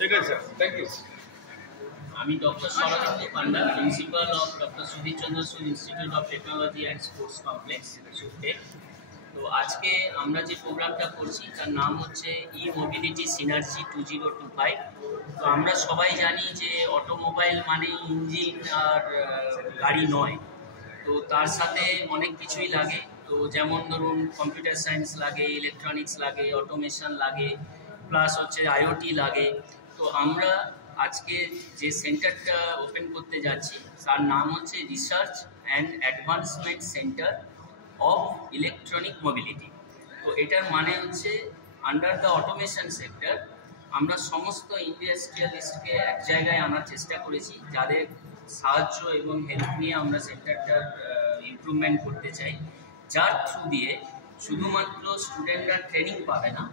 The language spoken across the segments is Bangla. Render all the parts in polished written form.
ঠিক আছে স্যার, থ্যাংক ইউ। আমি doctor Sharadindu Panda, principal of doctor Sudhir Chandra Sood institute of technology and sports complex Sutech. তো আজকে আমরা যে প্রোগ্রামটা করছি তার নাম হচ্ছে ই মোবিলিটি সিনার্জি 2025। তো আমরা সবাই জানি যে অটোমোবাইল মানে ইঞ্জিন আর গাড়ি নয়, তো তার সাথে অনেক কিছুই লাগে। তো যেমন ধরুন কম্পিউটার সায়েন্স লাগে, ইলেকট্রনিক্স লাগে, অটোমেশন লাগে, প্লাস হচ্ছে আইওটি লাগে। তো আমরা আজকে যে সেন্টারটা ওপেন করতে যাচ্ছি তার নাম হচ্ছে research and advancement centre of electronic mobility. তো এটার মানে হচ্ছে আন্ডার দ্য অটোমেশন সেক্টর আমরা সমস্ত ইন্ডাস্ট্রিয়ালিস্টকে এক জায়গায় আনার চেষ্টা করেছি, যাদের সাহায্য এবং হেল্প নিয়ে আমরা সেন্টারটার ইমপ্রুভমেন্ট করতে চাই, যার থ্রু দিয়ে শুধুমাত্র স্টুডেন্টরা ট্রেনিং পাবে না,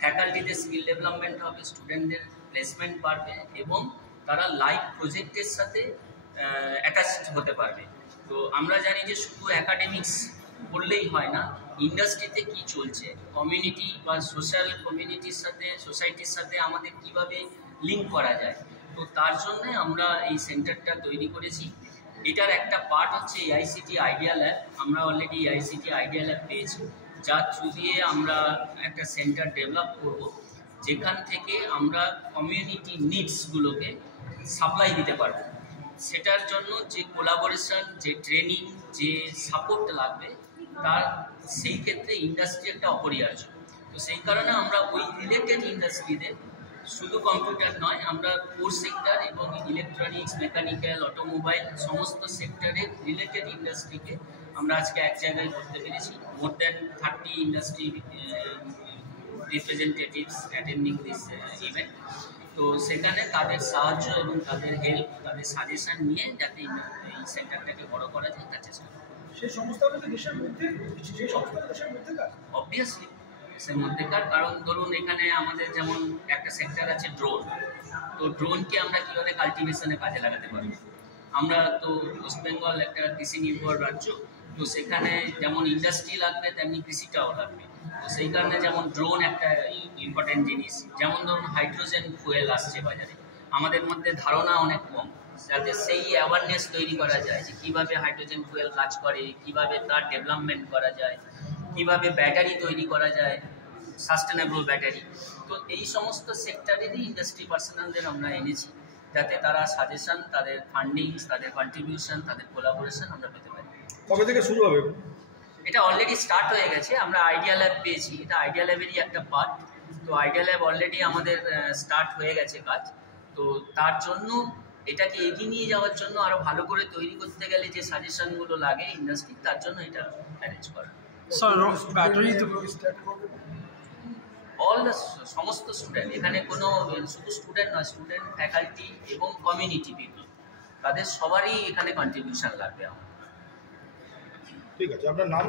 ফ্যাকাল্টিদের স্কিল ডেভেলপমেন্ট হবে, স্টুডেন্টদের প্লেসমেন্ট বাড়বে এবং তারা লাইভ প্রজেক্টের সাথে অ্যাটাচড হতে পারবে। তো আমরা জানি যে শুধু অ্যাকাডেমিক্স করলেই হয় না, ইন্ডাস্ট্রিতে কি চলছে, কমিউনিটি বা সোশ্যাল কমিউনিটির সাথে, সোসাইটির সাথে আমাদের কিভাবে লিঙ্ক করা যায়। তো তার জন্য আমরা এই সেন্টারটা তৈরি করেছি। এটার একটা পার্ট হচ্ছে এআইসিটি আইডিয়া ল্যাব। আমরা অলরেডি এআইসিটি আইডিয়া ল্যাব পেয়েছি, যার থ্রু দিয়ে আমরা একটা সেন্টার ডেভেলপ করব, যেখান থেকে আমরা কমিউনিটি নিডসগুলোকে সাপ্লাই দিতে পারবো। সেটার জন্য যে কোলাবোরেশন, যে ট্রেনিং, যে সাপোর্ট লাগবে, তার সেই ক্ষেত্রে ইন্ডাস্ট্রি একটা অপরিহার্য। তো সেই কারণে আমরা ওই রিলেটেড ইন্ডাস্ট্রিদের, শুধু কম্পিউটার নয়, আমরা কোর সেক্টর এবং ইলেকট্রনিক্স, মেকানিক্যাল, অটোমোবাইল সমস্ত সেক্টরের রিলেটেড ইন্ডাস্ট্রিকে আমরা আজকে এক জায়গায় করতে পেরেছি। More than 30 industry representatives attending this event. তো সেখানে তাদের সাহায্য এবং তাদের হেল্প, তাদের সাজেশন নিয়ে যাতে এই সেন্টারটাকে বড় করা যায় তার চেষ্টা করি। সেই সংস্থাগুলো দেশের মধ্যে, সেই সংস্থাগুলো দেশের মধ্যেকার, অবভিয়াসলি দেশের মধ্যেকার। কারণ ধরুন এখানে আমাদের যেমন একটা সেক্টর আছে ড্রোন। তো ড্রোনকে আমরা কীভাবে কাল্টিভেশনে কাজে লাগাতে পারবো? আমরা তো ওয়েস্ট বেঙ্গল একটা কৃষি নির্ভর রাজ্য, তো সেখানে যেমন ইন্ডাস্ট্রি লাগবে তেমনি কৃষিটাও লাগবে। তো সেই কারণে যেমন ড্রোন একটা ইম্পর্টেন্ট জিনিস। যেমন ধরুন হাইড্রোজেন ফুয়েল আসছে বাজারে, আমাদের মধ্যে ধারণা অনেক কম, যাতে সেই অ্যাওয়ারনেস তৈরি করা যায় যে কীভাবে হাইড্রোজেন ফুয়েল কাজ করে, কীভাবে তার ডেভেলপমেন্ট করা যায়, কীভাবে ব্যাটারি তৈরি করা যায়, সাস্টেনেবল ব্যাটারি। তো এই সমস্ত সেক্টরেরই ইন্ডাস্ট্রি পার্সোনালদের আমরা এনেছি, যাতে তারা সাজেশন, তাদের ফান্ডিংস, তাদের কন্ট্রিবিউশন, তাদের কোলাবোরেশন আমরা পেতে পারি। কবে থেকে শুরু হবে? এটা অলরেডি স্টার্ট হয়ে গেছে। আমরা আইডিয়া ল্যাব পেয়েছি, এটা আইডিয়া ল্যাবেরই একটা পার্ট। তো আইডিয়া ল্যাব অলরেডি আমাদের স্টার্ট হয়ে গেছে কাজ। তো তার জন্য এটাকে এগিয়ে নিয়ে যাওয়ার জন্য, আরও ভালো করে তৈরি করতে গেলে যে সাজেশনগুলো লাগে ইন্ডাস্ট্রি, তার জন্য এটা অ্যারেঞ্জ করা। অল দ্য সমস্ত স্টুডেন্ট, এখানে কোনো শুধু স্টুডেন্ট নয়, স্টুডেন্ট, ফ্যাকাল্টি এবং কমিউনিটি পিপল, তাদের সবারই এখানে কন্ট্রিবিউশন লাগবে আমার। ঠিক আছে, আপনার নাম?